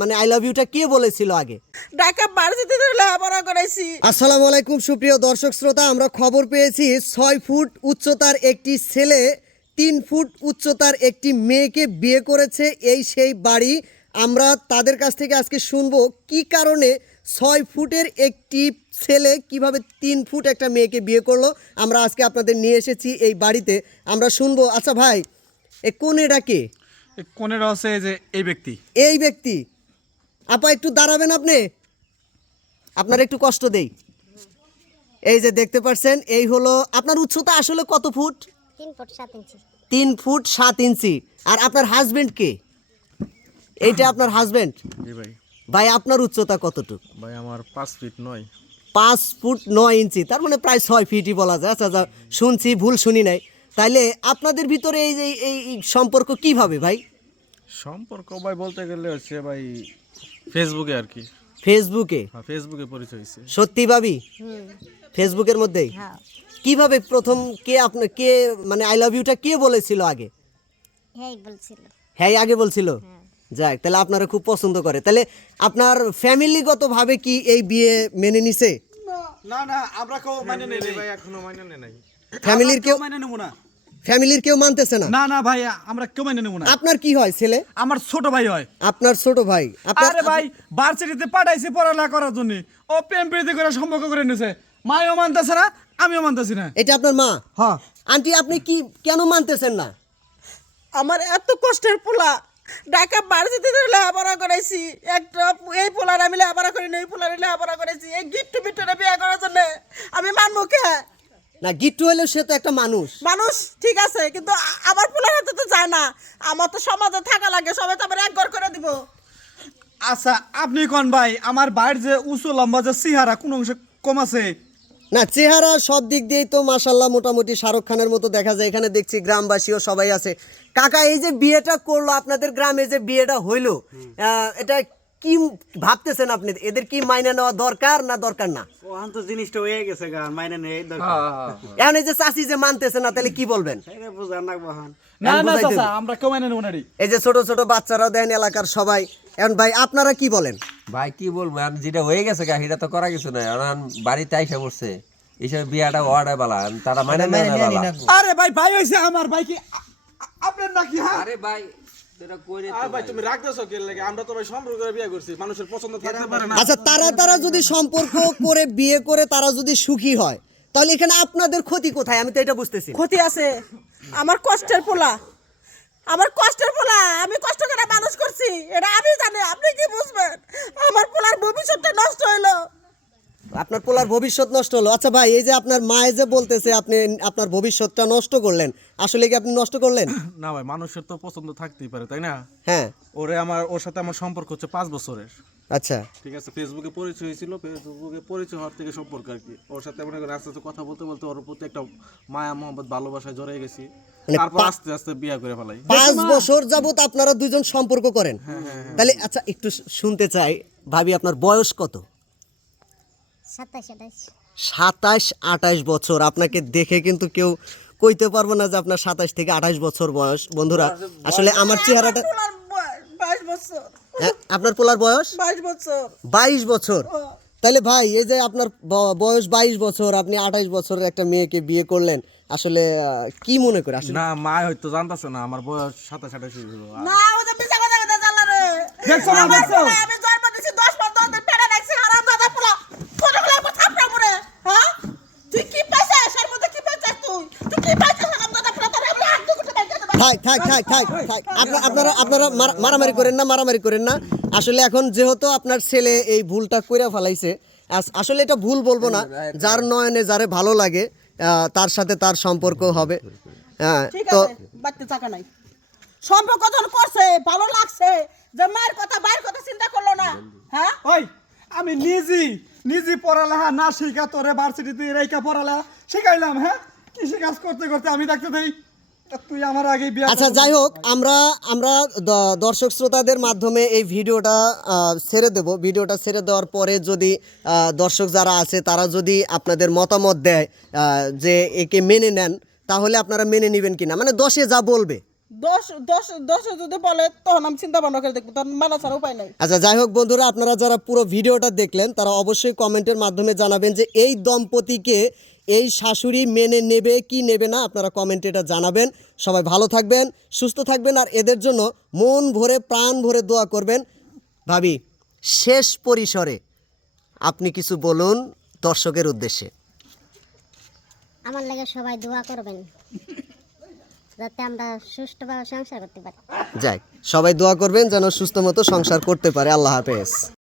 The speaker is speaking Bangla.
মানে আই লাভ ইউটা কে বলেছিল আগে? ঢাকা ভার্সিটিতে লেখাপড়া করাইছি। আসসালামু আলাইকুম সুপ্রিয় দর্শক শ্রোতা, আমরা খবর পেয়েছি 6 ফুট উচ্চতার একটি ছেলে 3 ফুট উচ্চতার একটি মেয়েকে বিয়ে করেছে। এই সেই বাড়ি। আমরা তাদের কাছ থেকে আজকে শুনবো কি কারণে 6 ফুটের একটি ছেলে কিভাবে 3 ফুট একটা মেয়েকে বিয়ে করলো। আমরা আজকে আপনাদের নিয়ে এসেছি এই বাড়িতে, আমরা শুনবো। আচ্ছা ভাই, এ কোন এটা কে? কোনের আছে যে এই ব্যক্তি। এই ব্যক্তি। আপা একটু দাঁড়াবেন আপনি, আপনার একটু কষ্ট দেই। এই যে দেখতে পাচ্ছেন, এই হলো আপনার উচ্চতা আসলে কত ফুট? 3 ফুট 7 ইঞ্চি। 3 ফুট 7 ইঞ্চি। আর আপনার হাজবেন্ড কে? এইটা আপনার হাজবেন্ড? জি ভাই। ভাই আপনার উচ্চতা কতটুকু? ভাই আমার 5 ফিট 9। 5 ফুট 9 ইঞ্চি, তার মানে প্রায় 6 ফিটই বলা যায়। আচ্ছা শুনছি, ভুল শুনি নাই। তাইলে আপনাদের ভিতরে এই যে এই সম্পর্ক কিভাবে ভাই? সম্পর্ক ভাই বলতে গেলে হচ্ছে ভাই ফেসবুকে আর কি। ফেসবুকে? হ্যাঁ, ফেসবুকে পরিচয় হয়েছে। সত্যি ভাবি? ফেসবুকের মধ্যেই? হ্যাঁ, কিভাবে প্রথম কে মানে আই লাভ ইউটা কে বলেছিল আগে? হ্যাঁ বলছিল। হ্যাঁ আগে বলছিল। যাক, তাহলে আপনারা খুব পছন্দ করে। তাহলে আপনার ফ্যামিলিগতভাবে কি এই বিয়ে মেনে নিছে? না না, আমরা কেউ মানে নেই ভাই, এখনো মানে নেই নাই। ফ্যামিলির কেউ মানে নেব না। ফ্যামিলির কেউ মানতেছে না? না না ভাই, আমরা কেউ মানে নেব না। আপনার কি হয় ছেলে? আমার ছোট ভাই হয়। আপনার ছোট ভাই? আরে ভাই ভার্সিটিতে পাঠাইছে পড়ালেখা করার জন্য, ও প্রেম প্রীতি করে সম্পর্ক করে নিছে। মাও মানতেছে না, আমিও মানতেছি না। এটা আপনার মা? হ্যাঁ। আন্টি আপনি কি কেন মানতেছেন না? আমার এত কষ্টের পোলা, ঢাকা ভার্সিটিতে লেখাপড়া করাইছি। একটা এই পোলার আমি লেখাপড়া করি না, এই পোলার লেখাপড়া করাইছি। এই গিট্টু বিট্টুরে বিয়ে করার জন্য আমি মানবো কে? না, গিট্টু হলেও সে তো একটা মানুষ। মানুষ ঠিক আছে, কিন্তু আমার পোলার হাতে তো যায় না। আমার তো সমাজে থাকা লাগে, সবাই তো আমার এক ঘর করে দিব। আচ্ছা আপনি কোন ভাই, আমার ভাইয়ের যে উঁচু লম্বা যে চেহারা কোন অংশে কম আছে? না, চেহারা সব দিক দিয়েই তো মাশাল্লাহ মোটামুটি শাহরুখ খানের মতো দেখা যায়। এখানে দেখছি গ্রামবাসীও সবাই আছে। কাকা, এই যে বিয়েটা করলো আপনাদের গ্রামে, যে বিয়েটা হইলো, এটা কি ভাবতেছেন আপনি? এদের কি মাইনে নেওয়া দরকার না দরকার না? ওখান তো জিনিসটা হয়ে গেছে গান মাইনে নেই দরকার। এখন এই যে চাচি যে মানতেছে না, তাহলে কি বলবেন? এটা বুঝার না বহান। না না বুঝাইতে চাচা, হবে। আমরা কেউ মানে নেব না রে। এই যে ছোট ছোট বাচ্চারাও দেখেন, এলাকার সবাই। এখন ভাই আপনারা কি বলেন? ভাই কি বলবো, এখন যেটা হয়ে গেছে গা সেটা তো করা কিছু নাই। এখন বাড়িতে আইসা পড়ছে, এইসব বিয়াটা ওয়ার্ডে বালা, তারা মানে নেয় না বালা। আরে ভাই, ভাই হইছে আমার ভাই কি আপনার নাকি? হ্যাঁ আরে ভাই তোরা কইরে আর ভাই তুমি রাখতেছো কি লাগে? আমরা তো ভাই সম্পর্ক করে বিয়ে করছি, মানুষের পছন্দ থাকতে পারে না। আচ্ছা, তারা যদি সম্পর্ক করে বিয়ে করে তারা যদি সুখী হয়, তাহলে এখানে আপনাদের ক্ষতি কোথায়? আমি তো এটা বুঝতেছি না। ক্ষতি আছে। আমার কষ্টের পোলা, আমার কষ্টের পোলা, আমি কষ্ট করে মানুষ করছি, এটা আমি জানি। আপনি কি বুঝবেন? আমার পোলার ভবিষ্যৎটা নষ্ট হইলো। আপনার পোলার ভবিষ্যৎ নষ্ট হলো? আচ্ছা ভাই, এই যে আপনার মায়ে যে বলতেছে আপনি আপনার ভবিষ্যৎটা নষ্ট করলেন, আসলে কি আপনি নষ্ট করলেন? না ভাই, মানুষের তো পছন্দ থাকতেই পারে, তাই না? হ্যাঁ। ওর সাথে আমার সম্পর্ক হচ্ছে 5 বছরের। আচ্ছা। ঠিক আছে, ফেসবুকে পরিচয় হয়েছিল, ফেসবুকে পরিচয় হওয়ার থেকে সম্পর্ক আর কি। ওর সাথে মনে করেন আস্তে আস্তে কথা বলতে বলতে ওর প্রতি একটা মায়া মোহাম্মদ ভালোবাসায় জড়িয়ে গেছি। মানে তারপর আস্তে আস্তে বিয়ে করে ফেলাই। 5 বছর যাবত আপনারা দুজন সম্পর্ক করেন? তাহলে আচ্ছা একটু শুনতে চাই, ভাবি আপনার বয়স কত? 27 28। 27 28 বছর। আপনাকে দেখে কিন্তু কেউ কইতে পারবো না যে আপনার 27 থেকে 28 বছর বয়স। বন্ধুরা, আসলে আমার চেহারাটা, আমার পোলার বয়স 22 বছর। হ্যাঁ, আপনার পোলার বয়স 22 বছর। 22 বছর। তাহলে ভাই, এই যে আপনার বয়স 22 বছর, আপনি 28 বছরের একটা মেয়েকে বিয়ে করলেন, আসলে কি মনে করে? আসলে না, মা হয়তো জানতাছে না আমার বয়স 27 28 হলো। না, ও যে মিছা কথা কথা জানলা রে। দেখছো না, আমার দেখছো? পোলা, আমি জন্ম দিছি 10 মাস 10 দিন পেটে রাখছি, হারামজাদা পোলা। ছোট পোলা আমার থাপড়া পড়ে। হ্যাঁ? তুই কি পাইছিস? এর মধ্যে কি পাইছিস তুই? তুই কি পাইছিস হারামজাদা পোলা? তোর আমি হাত দুটো বাইকে দেব। থাক। আপনারা মারামারি করেন না, মারামারি করেন না। আসলে এখন যেহেতু আপনার ছেলে এই ভুলটা কইরা ফেলাইছে, আসলে এটা ভুল বলবো না। যার নয়নে যারে ভালো লাগে তার সাথে তার সম্পর্ক হবে। হ্যাঁ, ঠিক তো আছে, বাড়তে টাকা নাই। সম্পর্ক যখন করছে, ভালো লাগছে, যে মায়ের কথা বাইরের কথা চিন্তা করলো না। হ্যাঁ? ওই আমি নিজে পড়ালেখা না শিখা তোরে ভার্সিটিতে রেখা পড়ালেখা শিখাইলাম। হ্যাঁ, কৃষি কাজ করতে করতে আমি দেখতে দেই তুই আমার আগে বিয়ে। আচ্ছা যাই হোক, আমরা দর্শক শ্রোতাদের মাধ্যমে এই ভিডিওটা ছেড়ে দেব। ভিডিওটা ছেড়ে দেওয়ার পরে যদি দর্শক যারা আছে তারা যদি আপনাদের মতামত দেয় যে একে মেনে নেন, তাহলে আপনারা মেনে নেবেন কিনা, মানে 10-এ যা বলবে দশ যদি বলে তখন আমি চিন্তা ভাবনা করে দেখবো, তখন মানা ছাড়া উপায় নাই। আচ্ছা যাই হোক বন্ধুরা, আপনারা যারা পুরো ভিডিওটা দেখলেন তারা অবশ্যই কমেন্টের মাধ্যমে জানাবেন যে এই দম্পতিকে এই শাশুড়ি মেনে নেবে কি নেবে না, আপনারা কমেন্টে এটা জানাবেন। সবাই ভালো থাকবেন, সুস্থ থাকবেন, আর এদের জন্য মন ভরে প্রাণ ভরে দোয়া করবেন। ভাবি, শেষ পরিসরে আপনি কিছু বলুন দর্শকের উদ্দেশ্যে। আমার লাগে সবাই দোয়া করবেন যাতে আমরা সুষ্ঠুভাবে সংসার করতে পারি। যাক, সবাই দোয়া করবেন যেন সুস্থ মতো সংসার করতে পারে। আল্লাহ হাফেজ।